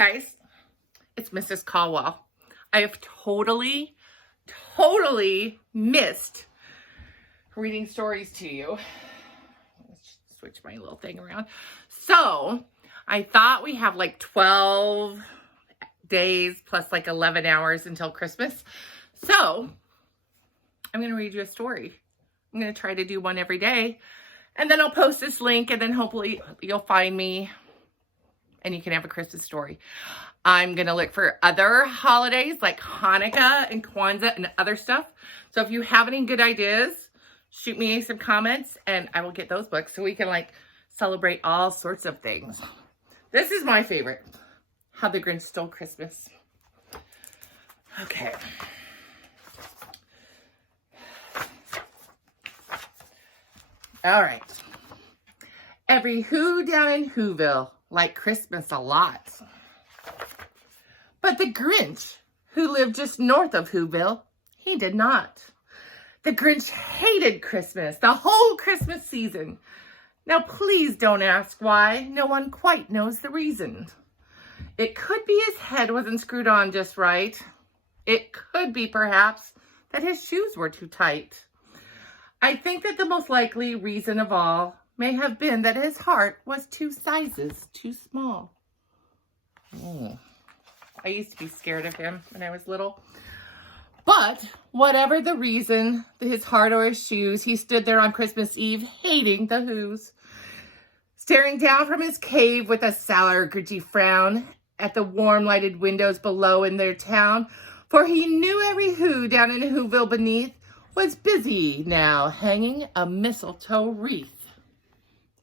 guys, it's Mrs. Colwell. I have totally missed reading stories to you. Let's switch my little thing around. So I thought we have like 12 days plus like 11 hours until Christmas. So I'm going to read you a story. I'm going to try to do one every day. And then I'll post this link and then hopefully you'll find me and you can have a Christmas story. I'm going to look for other holidays like Hanukkah and Kwanzaa and other stuff. So if you have any good ideas, shoot me some comments and I will get those books so we can like celebrate all sorts of things. This is my favorite. How the Grinch Stole Christmas. Okay. All right. Every Who down in Whoville liked Christmas a lot. But the Grinch, who lived just north of Whoville, he did not. The Grinch hated Christmas, the whole Christmas season. Now, please don't ask why. No one quite knows the reason. It could be his head wasn't screwed on just right. It could be, perhaps, that his shoes were too tight. I think that the most likely reason of all may have been that his heart was 2 sizes too small. I used to be scared of him when I was little. But whatever the reason, his heart or his shoes, he stood there on Christmas Eve hating the Whos, staring down from his cave with a sour, gritty frown at the warm lighted windows below in their town, for he knew every Who down in Whoville beneath was busy now hanging a mistletoe wreath.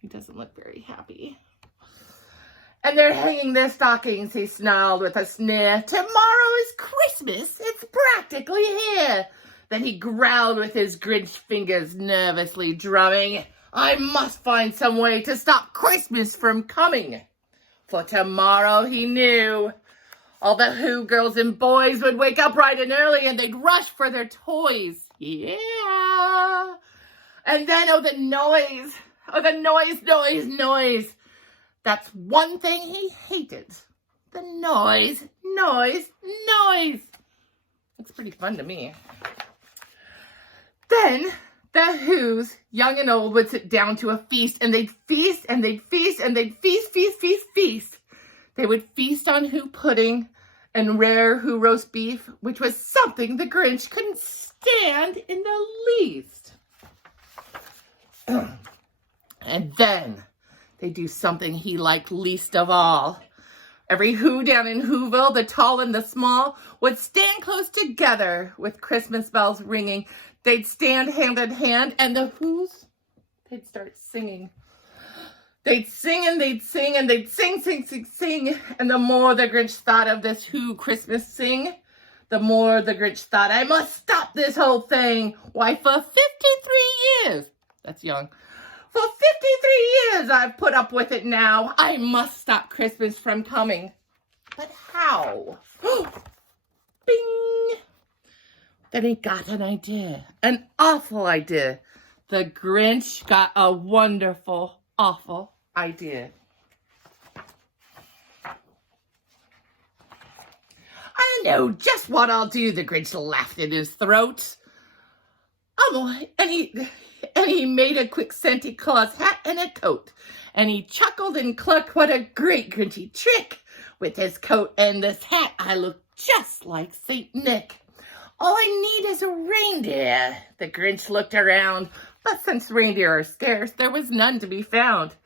He doesn't look very happy. And they're hanging their stockings, he snarled with a sneer. Tomorrow is Christmas. It's practically here. Then he growled with his Grinch fingers nervously drumming. I must find some way to stop Christmas from coming. For tomorrow, he knew, all the Who girls and boys would wake up bright and early and they'd rush for their toys. Yeah. And then, oh, the noise. Oh, the noise. That's one thing he hated. The noise. It's pretty fun to me. Then the Whos, young and old, would sit down to a feast, and they'd feast, and they'd feast, and they'd feast. They would feast on Who pudding and rare Who roast beef, which was something the Grinch couldn't stand in the least. And then they do something he liked least of all. Every Who down in Whoville, the tall and the small, would stand close together with Christmas bells ringing. They'd stand hand in hand, and the Whos, they'd start singing. They'd sing and they'd sing and they'd sing. And the more the Grinch thought of this Who Christmas sing, the more the Grinch thought, I must stop this whole thing. Why, for 53 years, that's young, for 53 years I've put up with it now. I must stop Christmas from coming. But how? Bing! Then he got an idea, an awful idea. The Grinch got a wonderful, awful idea. I know just what I'll do, the Grinch laughed in his throat. And he made a quick Santa Claus hat and a coat. And he chuckled and clucked, what a great Grinchy trick. With his coat and this hat, I look just like Saint Nick. All I need is a reindeer. The Grinch looked around, but since reindeer are scarce, there was none to be found.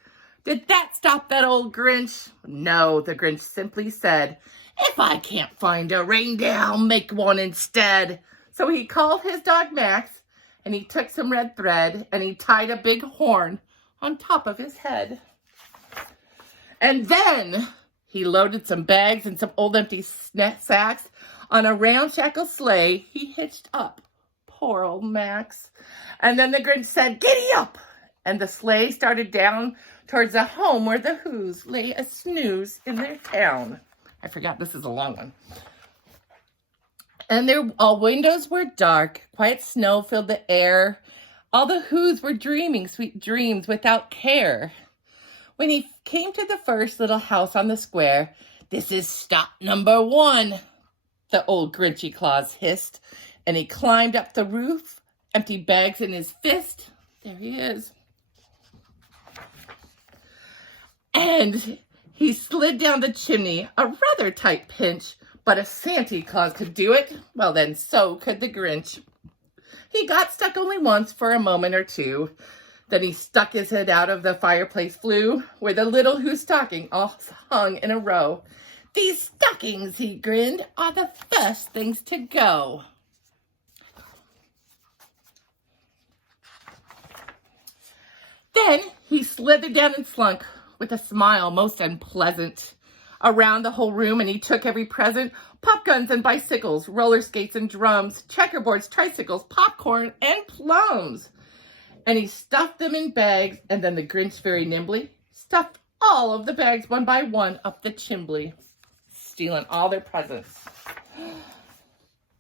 Did that stop that old Grinch? No, the Grinch simply said, if I can't find a reindeer, I'll make one instead. So he called his dog Max, and he took some red thread, and he tied a big horn on top of his head. And then he loaded some bags and some old empty sacks on a ramshackle sleigh he hitched up. Poor old Max. And then the Grinch said, giddy up! And the sleigh started down towards the home where the Whos lay a snooze in their town. I forgot this is a long one. And their all windows were dark. Quiet snow filled the air. All the Whos were dreaming sweet dreams without care. When he came to the first little house on the square, "This is stop number 1, the old Grinchy Claus hissed, and he climbed up the roof, empty bags in his fist. There he is. And he slid down the chimney, a rather tight pinch, but if Santa Claus could do it, well then so could the Grinch. He got stuck only once for a moment or two. Then he stuck his head out of the fireplace flue, where the little Who's stocking all hung in a row. "These stockings," he grinned, "are the first things to go." Then he slithered down and slunk, with a smile most unpleasant, around the whole room, and he took every present: pop guns and bicycles, roller skates and drums, checkerboards, tricycles, popcorn, and plums. And he stuffed them in bags, and then the Grinch very nimbly stuffed all of the bags one by one up the chimbley, stealing all their presents.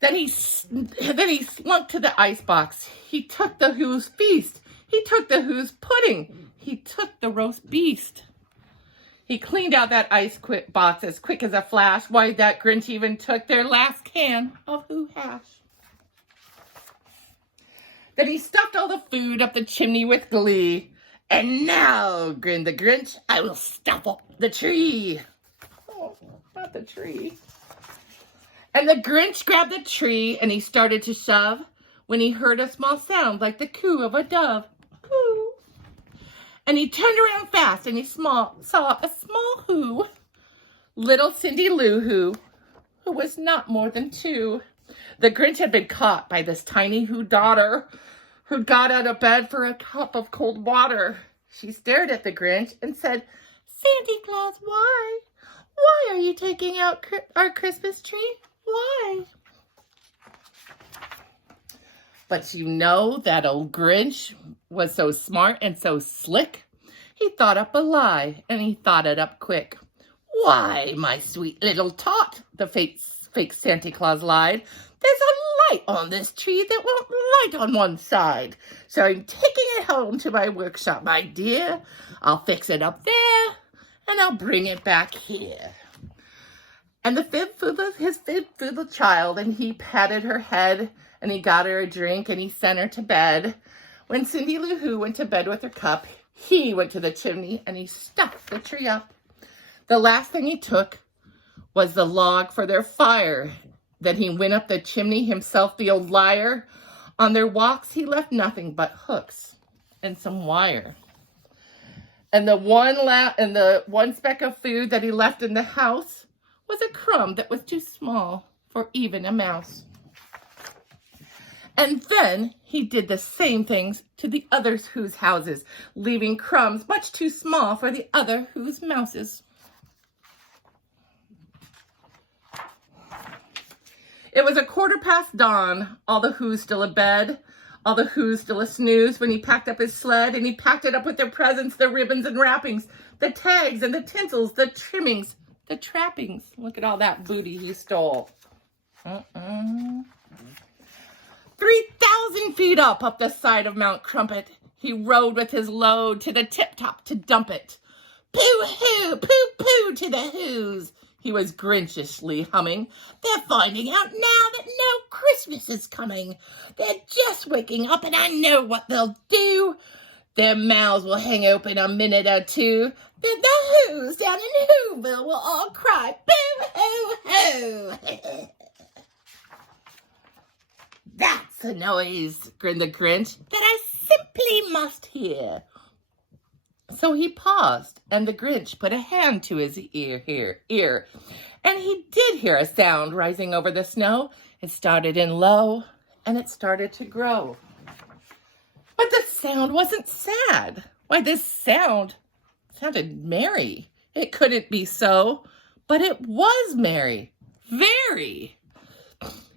Then he slunk to the icebox. He took the Who's feast. He took the Who's pudding. He took the roast beast. He cleaned out that ice box as quick as a flash. Why, that Grinch even took their last can of Who hash. Then he stuffed all the food up the chimney with glee. "And now," grinned the Grinch, "I will stuff up the tree." Oh, not the tree. And the Grinch grabbed the tree and he started to shove when he heard a small sound like the coo of a dove. Coo. And he turned around fast and he saw a small Who, little Cindy Lou who was not more than 2. The Grinch had been caught by this tiny Who daughter who got out of bed for a cup of cold water. She stared at the Grinch and said, "Santa Claus, why? Why are you taking out our Christmas tree? Why?" But you know that old Grinch was so smart and so slick. He thought up a lie, and he thought it up quick. "Why, my sweet little tot," the fake Santa Claus lied, "there's a light on this tree that won't light on one side. So I'm taking it home to my workshop, my dear. I'll fix it up there, and I'll bring it back here." And his fib flew the child, and he patted her head, and he got her a drink, and he sent her to bed. When Cindy Lou Who went to bed with her cup, he went to the chimney, and he stuffed the tree up. The last thing he took was the log for their fire. Then he went up the chimney himself, the old liar. On their walks, he left nothing but hooks and some wire. And the one speck of food that he left in the house was a crumb that was too small for even a mouse. And then he did the same things to the other Who's houses, leaving crumbs much too small for the other Who's mouses. It was 1/4 dawn, all the Who's still abed, all the Who's still a snooze, when he packed up his sled, and he packed it up with their presents, the ribbons and wrappings, the tags and the tinsels, the trimmings, the trappings. Look at all that booty he stole. 3,000 feet up the side of Mount Crumpet, he rode with his load to the tip-top to dump it. "Pooh-hoo, pooh-pooh to the Who's," he was Grinchishly humming. "They're finding out now that no Christmas is coming. They're just waking up, and I know what they'll do. Their mouths will hang open a minute or two. Then the Who's down in Whoville will all cry, boo-hoo-hoo." "That's the noise," grinned the Grinch, "that I simply must hear." So he paused, and the Grinch put a hand to his ear, and he did hear a sound rising over the snow. It started in low, and it started to grow. But the sound wasn't sad. Why, this sound sounded merry. It couldn't be so, but it was merry. Very.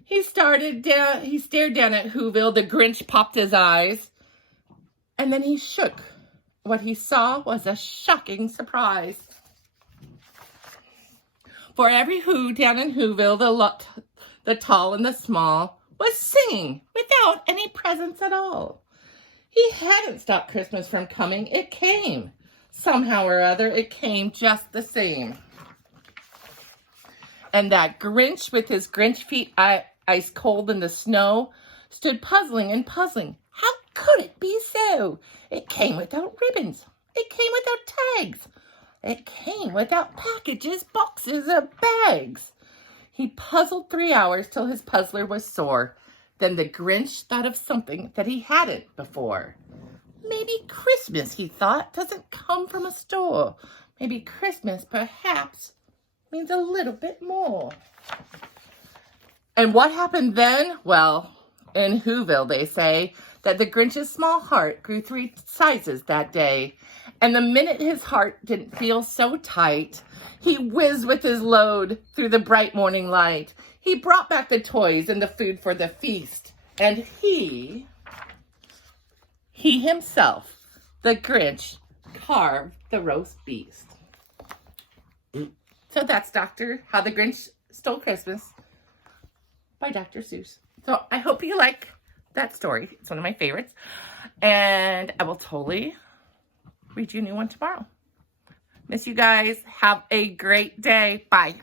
He stared down at Whoville. The Grinch popped his eyes, and then he shook. What he saw was a shocking surprise. For every Who down in Whoville, the tall and the small, was singing without any presents at all. He hadn't stopped Christmas from coming. It came. Somehow or other, it came just the same. And that Grinch with his Grinch feet ice cold in the snow stood puzzling and puzzling. How could it be so? It came without ribbons. It came without tags. It came without packages, boxes, or bags. He puzzled 3 hours till his puzzler was sore. Then the Grinch thought of something that he hadn't before. Maybe Christmas, he thought, doesn't come from a store. Maybe Christmas, perhaps, means a little bit more. And what happened then? Well, in Whoville, they say that the Grinch's small heart grew 3 sizes that day. And the minute his heart didn't feel so tight, he whizzed with his load through the bright morning light. He brought back the toys and the food for the feast. And he himself, the Grinch, carved the roast beast. So that's How the Grinch Stole Christmas by Dr. Seuss. So I hope you like that story. It's one of my favorites. And I will totally read you a new one tomorrow. Miss you guys. Have a great day. Bye.